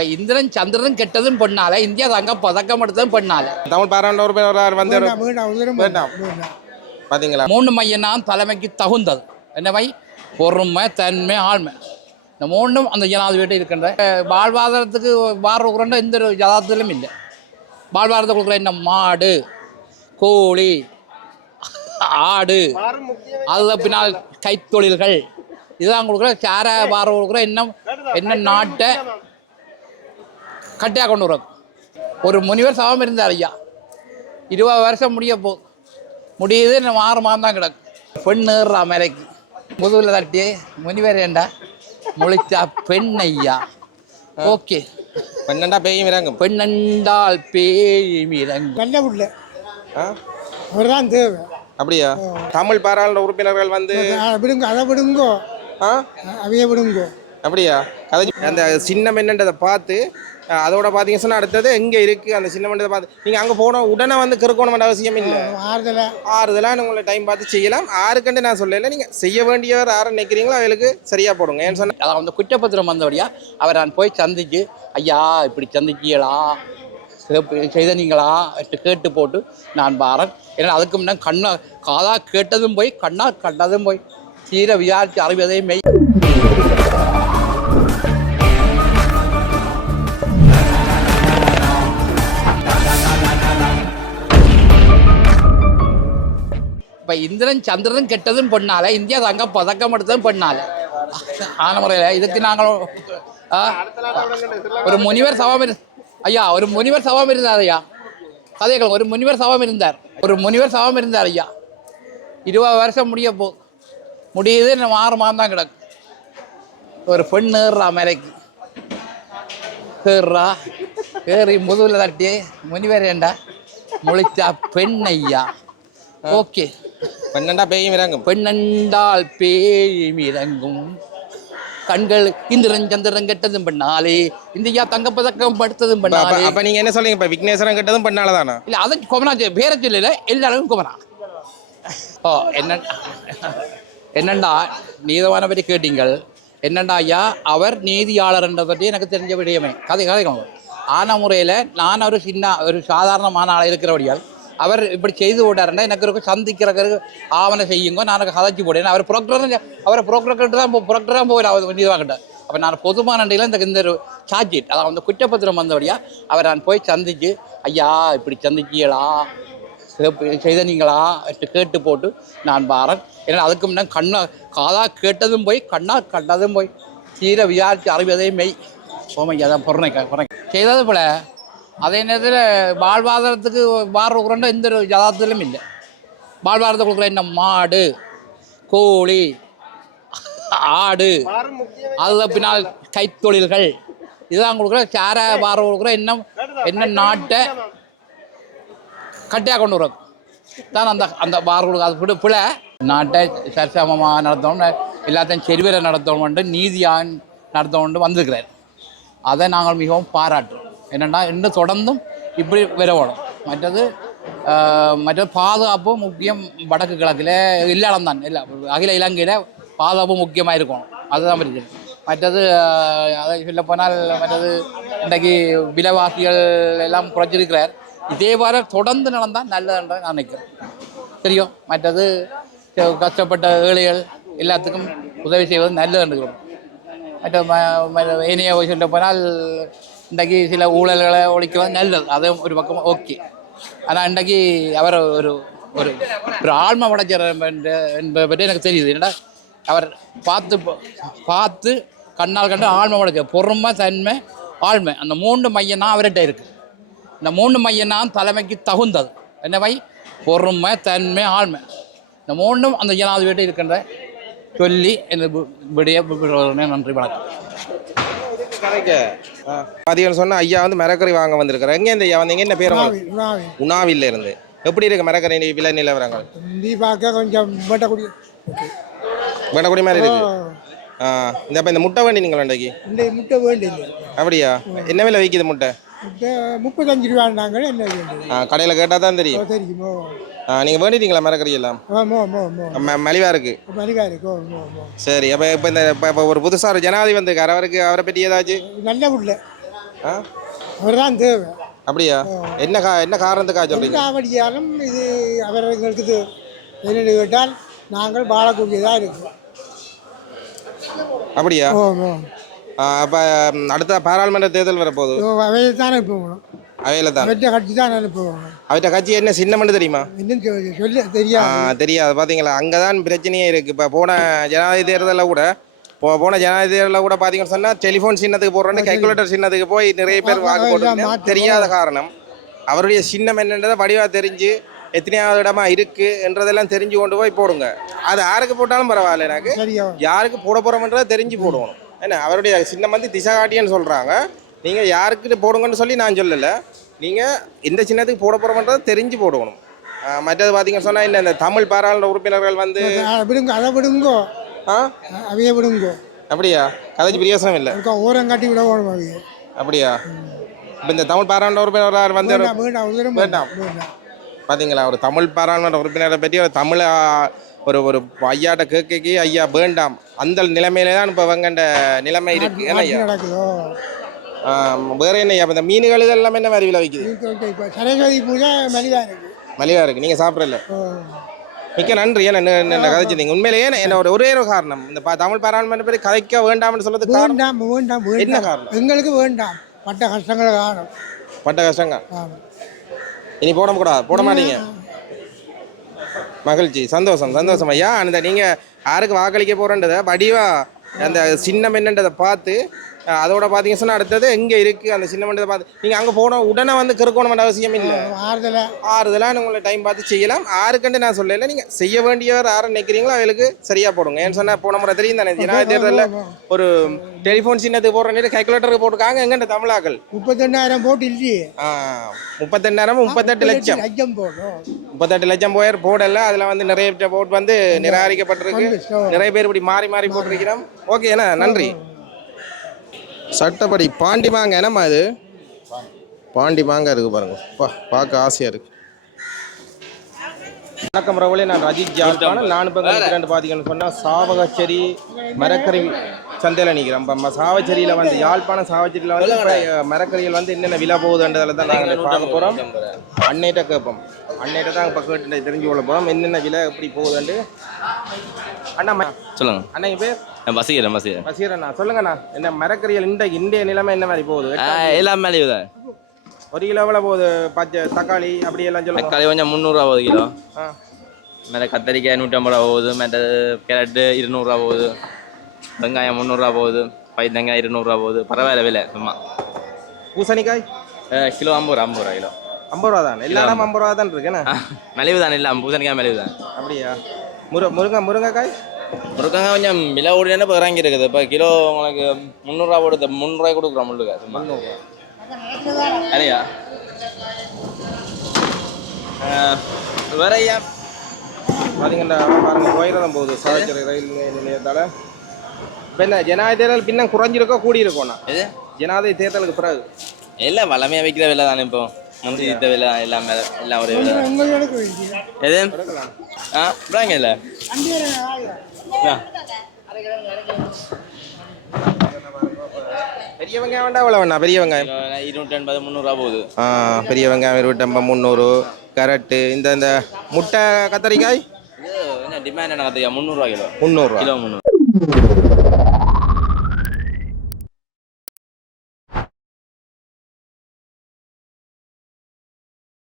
இப்ப இந்திரன் சந்திரன் கெட்டதும் பொண்ணால இந்தியா தங்க பதக்கம் எடுத்ததும் பொண்ணால தமிழ் பாராளுமன்ற வந்து வேண்டாம். பாத்தீங்களா? மூணு மையம்தான் தலைமைக்கு தகுந்தது. என்னவை பொறுமை தன்மை ஆழ்மை இந்த மூணும் அந்த ஜனாதிபதி இருக்கின்ற வாழ்வாதாரத்துக்கு வார கொடுக்குற எந்த ஒரு ஜதாத்திலும் இல்லை. வாழ்வாதாரத்தை கொடுக்குற என்ன? மாடு கோழி ஆடு. அது பின்னால் கைத்தொழில்கள். இதுதான் கொடுக்குற சேர வார கொடுக்குற இன்னும் என்ன நாட்டை கட்டியாக கொண்டு வரும். ஒரு முனிவர் சவம் இருந்தார் ஐயா. இருபது வருஷம் முடிய போ முடியுது இன்னும் ஆறு மாதம் தான் கிடக்கு. பெண் ஏறுறா மேலைக்கு முதுகில் தட்டி முனிவர் ஏண்டா? முழிச்சா பெண் ஐயா. ஓகே. பன்னெண்டா பேயும் இறங்கும். பெண்ணெண்டால் பேய் இறங்கும். நல்ல புள்ள ஆ? அவர் தான் தேவை. அப்படியா? தமிழ் பாராளுமன்ற உறுப்பினர்கள் வந்து அதை விடுங்க அதை விடுங்கோ. ஆ? அவைய விடுங்கோ. அப்படியா? கதை அந்த சின்னம் என்னன்றதை பார்த்து அதோட பார்த்தீங்க சொன்னா அடுத்தது எங்கே இருக்குது அந்த சின்னம் என்னதை பார்த்து நீங்கள் அங்கே போன உடனே வந்து கிறுக்கணும் அவசியம் இல்லை. ஆறுதலை? ஆறுதலாக உங்களை டைம் பார்த்து செய்யலாம். ஆறுக்கண்டு நான் சொல்லல. நீங்கள் செய்ய வேண்டியவர் யாரை நினைக்கிறீங்களோ அவங்களுக்கு சரியாக போடுங்க. ஏன்னு சொன்னால் அதான் அந்த குற்றப்பத்திரம் வந்தபடியா அவர் நான் போய் சந்திச்சு ஐயா இப்படி சந்திக்கீங்களா? சிறப்பு செய்தனீங்களா என்று கேட்டு போட்டு நான் பாரன். ஏன்னா அதுக்கு முன்ன கண்ணா காதா கேட்டதும் போய் கண்ணா கண்டதும் போய். தீர விசாரித்து அறிவதே மெய் இப்போ இந்திரன் சந்திரன் கெட்டதும் பண்ணால இந்தியா தங்க பதக்கம் எடுத்ததும் பண்ணால. ஆன முறையில் இதுக்கு நாங்கள் ஆ, ஒரு முனிவர் சபம் இரு ஐயா ஒரு முனிவர் சவம் இருந்தார் ஐயா. கதைகள் ஒரு முனிவர் சபம் இருந்தார். ஒரு முனிவர் சபம் இருந்தார் ஐயா. இருபது வருஷம் முடிய போ முடியுது இன்னும் ஆறு மாதம் தான் கிடக்கு. ஒரு பெண் ஏறுறா மேலைக்கு ஏறுறா ஏறி முதுகில் தட்டி முனிவர் ஏண்டா? முழிச்சா பெண் ஐயா. ஓகே. பன்னெண்டா பேயும் இறங்கும். பெண்ணெண்டால் பேய் இறங்கும். கண்கள் இந்திரன் சந்திரன் கெட்டதும் பண்ணாலே இந்தியா தங்கப்பதக்கம் படுத்ததும் பண்ணாலே. அப்போ நீங்கள் என்ன சொல்றீங்க? இப்போ விக்னேஸ்வரன் கிட்டதும் பண்ணால தானா? இல்ல அதை குமரா பேர சொல்லல எல்லாரும் குமரா ஓ என்ன என்னண்டா நீதவான பற்றி கேட்டீங்கள். என்னண்டா ஐயா அவர் நீதியாளர்ன்ற பற்றி எனக்கு தெரிஞ்ச விடயமே. கதை கதைக்கணும் ஆன முறையில் நான் ஒரு சின்ன ஒரு சாதாரணமான ஆளாக இருக்கிறபடியால் அவர் இப்படி செய்து விட்டாருன்னா எனக்கு இருக்கும் சந்திக்கிறதுக்கு ஆவணம் செய்யுங்க. நான் கதைச்சு போடுறேன் அவர் புரோக்கர் அவரை புரோக்கர் தான் புரோக்கர் தான் போய் அவர் நீதிவாங்கிட்ட அப்போ நான் பொதுமான அண்டையில் இந்த இந்த ஒரு சார்ஜ் அதான் அந்த குற்றப்பத்திரம் வந்தபடியாக அவர் நான் போய் சந்திச்சு ஐயா இப்படி சந்திக்கீங்களா? செய்த செய்தனீங்களா கேட்டு போட்டு நான் பாரன். ஏன்னா அதுக்கு முன்னே கண்ணா காதா கேட்டதும் போய் கண்ணா கண்டதும் போய். தீர விசாரித்து அறிவதே மெய். ஓமையா தான் பொருணை பொருணை. செய்தது போல அதே நேரத்தில் வாழ்வாதாரத்துக்கு வார கொடுக்குற எந்த ஒரு ஜதாத்திலும் இல்லை. வாழ்வாதாரத்தை கொடுக்குற என்ன? மாடு கோழி ஆடு அது பின்னால் கைத்தொழில்கள். இதெல்லாம் கொடுக்குற சேர வார கொடுக்குற இன்னும் என்ன நாட்டை கட்டியாக கொண்டு வரும் தான் அந்த அந்த பார் கொடுக்க அது பிடி பிழை. நாட்டை சரிசமமாக நடத்தணும் எல்லாத்தையும் செருவரை நடத்தணும் நீதியாக நடத்தணும் வந்திருக்கிறார். அதை நாங்கள் மிகவும் பாராட்டுறோம். என்னென்னா இன்னும் தொடர்ந்தும் இப்படி வரணும் மற்றது ஆஹ், மற்றது பாதுகாப்பு முக்கியம் வடக்கு கிழக்கில் இல்லாடம் தான். இல்லை அகில இலங்கையில் பாதுகாப்பு முக்கியமாக இருக்கணும். அதுதான் இருக்குது மற்றது அதை சொல்ல போனால் மற்றது இன்றைக்கு விலைவாசிகள் எல்லாம் குறைஞ்சிருக்கிறார். இதே வார தொடர்ந்து நடந்தால் நல்லதுன்ற நான் நினைக்கிறேன். தெரியும். மற்றது கஷ்டப்பட்ட ஏழைகள் எல்லாத்துக்கும் உதவி செய்வது நல்லது நினைக்கிறோம் மற்ற ம- ஏனைய சொல்ல போனால் இன்றைக்கு சில ஊழல்களை ஒழிக்கிறது நல்லது அதுவும் ஒரு பக்கம் ஓகே ஆனால் இன்றைக்கு அவர் ஒரு ஒரு ஒரு ஆழ்ம படைச்சர் என்பதை பற்றி எனக்கு தெரியுது என்னடா அவர் பார்த்து பார்த்து கண்ணால் கண்டு ஆழ்ம படைச்சர் பொறுமை தன்மை ஆழ்மை அந்த மூன்று மையம் தான் அவர்கிட்ட இருக்குது இந்த மூன்று மையம் தலைமைக்கு தகுந்தது என்னவை பொறுமை தன்மை ஆழ்மை இந்த மூன்றும் அந்த ஜனாதிபதி இருக்கின்ற சொல்லி இந்த விடைய நன்றி வணக்கம் கதைக்க பார்த்தீங்கன்னு சொன்னால் ஐயா வந்து மரக்கறி வாங்க வந்திருக்காரு எங்கே இந்த ஐயா வந்தீங்க என்ன பேர் உணாவில இருந்து. எப்படி இருக்கு மரக்கறி விலை நிலவரங்கள் பார்க்க கொஞ்சம் வேட்டக்கூடிய. வேண்டக்கூடிய மாதிரி இருக்கு. இந்த இந்த முட்டை வேண்டி நீங்கள் இன்றைக்கு இந்த முட்டை வேண்டியது அப்படியா? என்ன விலை விற்கிது முட்டை? முட்டை முப்பத்தஞ்சு ரூபாண்டாங்க என்ன ஆ கடையில் கேட்டால் தான் தெரியும்? தெரியுமோ நீங்கள் வேண்டிட்டீங்களா மரக்கறி எல்லாம்? ஆமோ மோ மோ ம- மலிவா இருக்கு. மலிவா இருக்கோ. சரி அப்போ இப்போ இந்த இப்போ இப்போ ஒரு புதுசாக ஒரு ஜனாதிபதி வந்திருக்காரு. அவருக்கு அவரை பற்றி ஏதாச்சும் நல்ல புள்ள ஆ? அவர் தான் தேவை. அப்படியா? என்ன கா என்ன காரணத்துக்காக சொல்றீங்க? எல்லாவடியாலும் இது அவர்களுக்கு இது என்னென்னு கேட்டால் நாங்கள் வாழக்கூடியதாக இருக்கும். அப்படியா? அப்ப அடுத்த பாராளுமன்ற தேர்தல் வரப்போகுது. ஓ அவையை தான் அனுப்புவோம். அவையில தான் அவற்றை கட்சி தான் அனுப்புவோம். அவர்கிட்ட கட்சி என்ன சின்னம்னு தெரியுமா? இன்னும் சொல்ல ஆ, தெரியாது. தெரியாது. பார்த்தீங்களா அங்கே தான் பிரச்சனையே இருக்குது இப்போ போன ஜனாதிபதி தேர்தலில் கூட போ போன ஜனாதிபதி தேர்தலில் கூட பார்த்தீங்கன்னு சொன்னால் டெலிஃபோன் சின்னத்துக்கு போடுறேன்னு கேல்குலேட்டர் சின்னத்துக்கு போய் நிறைய பேர் வாக்கு போட்டு தெரியாத காரணம். அவருடைய சின்னம் என்னன்றதை வடிவாக தெரிஞ்சு எத்தனையாவது இடமா இருக்குது என்றதெல்லாம் தெரிஞ்சு கொண்டு போய் போடுங்க. அது யாருக்கு போட்டாலும் பரவாயில்ல எனக்கு. சரியா யாருக்கு போட போகிறோம்ன்றதை தெரிஞ்சு போடணும் என்ன அவருடைய சின்னம் வந்து திசகாட்டின்னு சொல்கிறாங்க நீங்கள் யாருக்கு போடுங்கன்னு சொல்லி நான் சொல்லலை. நீங்கள் எந்த சின்னத்துக்கு போட போகிறோம்ன்றதை தெரிஞ்சு போடணும். மற்றது பார்த்தீங்கன்னு சொன்னால் இல்லை இந்த தமிழ் பாராளுமன்ற உறுப்பினர்கள் வந்து விடுங்க அதை விடுங்கோ. ஆ? அவைய விடுங்கோ. அப்படியா? கதைச்சு பிரியோசனம் இல்லை. ஓரம் காட்டி விட வேணும் அவைய அப்படியா? இப்போ இந்த தமிழ் பாராளுமன்ற உறுப்பினர் வந்து வேண்டாம் பார்த்தீங்களா ஒரு தமிழ் பாராளுமன்ற உறுப்பினரை பற்றி ஒரு தமிழ் ஒரு ஒரு ஐயாட்ட கேட்க ஐயா வேண்டாம். அந்த நிலைமையில தான் இப்போ வங்கண்ட நிலைமை இருக்கு. ஏன்னா ஐயா வேற என்ன ஐயா இந்த மீன்கள் இதெல்லாம் என்ன மாதிரி இப்போ சரஸ்வதி பூஜை மலிவாக இருக்கு. மலிவா இருக்கு. நீங்க சாப்பிடல. ஓ மிக்க நன்றி. ஏன்னா என்ன- கதைச்சிருந்தீங்க உண்மையிலேயே என்ன ஒரு ஒரே ஒரு காரணம். இந்த தமிழ் பாராளுமன்ற பற்றி கதைக்க வேண்டாம்னு காரணம்? வேண்டாம் வேண்டாம் என்ன காரணம்? எங்களுக்கு வேண்டாம். பட்ட கஷ்டங்களை காணும் பட்ட கஷ்டங்க? ஆமாம் இனி போட கூடாது. போட மாட்டீங்க. மகிழ்ச்சி சந்தோஷம் சந்தோஷம் ஐயா. அந்த நீங்க யாருக்கு வாக்களிக்க போறன்றத வடிவா அந்த சின்னம் என்னன்றதை பார்த்து அதோட பார்த்தீங்க சொன்னா அடுத்தது எங்க இருக்கு? அந்த சின்னம்ன்றதை பார்த்து நீங்க அங்க போன உடனே வந்து கிறுக்கணும் அவசியம் இல்லை. ஆறுதலை. ஆறுதலாக உங்களை டைம் பார்த்து செய்யலாம். ஆறுக்கண்டு நான் சொல்லல. நீங்க செய்ய வேண்டியவர் யாரை நினைக்கிறீங்களோ அவங்களுக்கு சரியா போடுங்க. ஏன்னு சொன்னா போன முறை தெரியும் தானே? ஜனாதிபதி தேர்தலில் ஒரு டெலிஃபோன் சின்னத்துக்கு போடுற நேரம் கேல்குலேட்டருக்கு போட்டுருக்காங்க. எங்கண்ட தமிழாக்கள்? முப்பத்தெண்டாயிரம் போட்டு இல்லையே. ஆ, முப்பத்தெண்டாயிரம் முப்பத்தெட்டு லட்சம். லட்சம் போடும் முப்பத்தெட்டு லட்சம் போயர் போடல. அதுல வந்து நிறைய போட் வந்து நிராகரிக்கப்பட்டிருக்கு. நிறைய பேர் இப்படி மாறி மாறி போட்டிருக்கிறோம். ஓகே நன்றி. சட்டப்படி பாண்டி மாங்க என்னம்மா இது? பாண்டி மாங்க இருக்கு பாருங்க. பா பார்க்க ஆசையா இருக்கு. வணக்கம் ரவலே நான் ரஜித் ஜாழ்ப்பாணம் நான் இப்போ ரெண்டு பார்த்தீங்கன்னு சொன்னால் சாவகச்சேரி மரக்கறி சந்தையில் நிற்கிறேன் இப்போ சாவச்சேரியில் வந்து யாழ்ப்பாணம் சாவச்சேரியில் வந்து மரக்கறிகள் வந்து என்னென்ன விலை போகுதுன்றதில் தான் நாங்கள் பார்க்க போகிறோம் அன்னைகிட்ட கேட்போம். அன்னைகிட்ட தான் இப்போ கேட்டு தெரிஞ்சு கொள்ள போகிறோம் என்னென்ன விலை எப்படி போகுதுன்ட்டு அண்ணா சொல்லுங்க. அண்ணா பேர்? பசிக்கிறேன் பசிக்கிறேன் பசீரண்ணா சொல்லுங்கண்ணா. என்ன மரக்கறிகள் இந்த இந்திய நிலைமை என்ன மாதிரி போகுது? எல்லாம் மேலே ஒரு கிலோ எவ்வளோ போகுது? பச்சை தக்காளி அப்படி எல்லாம் சொல்லுங்க. தக்காளி கொஞ்சம் முந்நூறுரூவா போகுது கிலோ. மேலே கத்தரிக்காய் நூற்றம்பது ரூபா போகுது. மற்ற கேரட்டு இருநூறுவா போகுது. வெங்காயம் முந்நூறுரூவா போகுது பைத்தங்காய் இருநூறுவா போகுது. பரவாயில்ல விலை சும்மா. பூசணிக்காய்? கிலோ ஐம்பது ரூபா ஐம்பது ரூபா கிலோ. ஐம்பது ரூபா தான் எல்லா இடமும் ஐம்பது ரூபா தான் இருக்குண்ணே மலிவு தான் இல்லை பூசணிக்காய் மலிவு தான் அப்படியா? முரு முருங்கை முருங்கைக்காய்? முருக்கங்காய் கொஞ்சம் விலை ஓடினா இப்போ இறங்கி இருக்குது. இப்போ கிலோ உங்களுக்கு முந்நூறுரூவா கொடுத்து முந்நூறுரூவாய் கொடுக்குறோம் முள்ளுக்கு சும்மா. சரியா அஹ், வேற ஐயா? பார்த்தீங்கன்னா பாருங்க உயரம் போகுது. சாவச்சேரி ரயில் நிலையத்தால். இப்போ என்ன ஜனாதிபதி தேர்தல் பின்ன குறைஞ்சிருக்கோ கூடி இருக்கோண்ணா இது ஜனாதிபதி தேர்தலுக்கு பிறகு. எல்லாம் வளமையாக விற்கிற விலை தானே இப்போ. முந்தி விற்ற விலை எல்லாம் மேல எல்லாம் ஒரே விலை. எது? ஆ இப்படாங்க இல்லை? பெரிய வெங்காயம் வேண்டாம் எவ்வளோ வேணா பெரிய வெங்காயம். இருநூற்றி எண்பது முந்நூறுரூவா போகுது. ஆ பெரிய வெங்காயம் இருபத்தம்பது முந்நூறு கரட்டு இந்த இந்த முட்டை கத்தரிக்காய்? என்ன டிமாண்ட் என்ன கற்றுக்கா முந்நூறுரூவா கிலோ. முந்நூறுரூவா கிலோ முந்நூறு.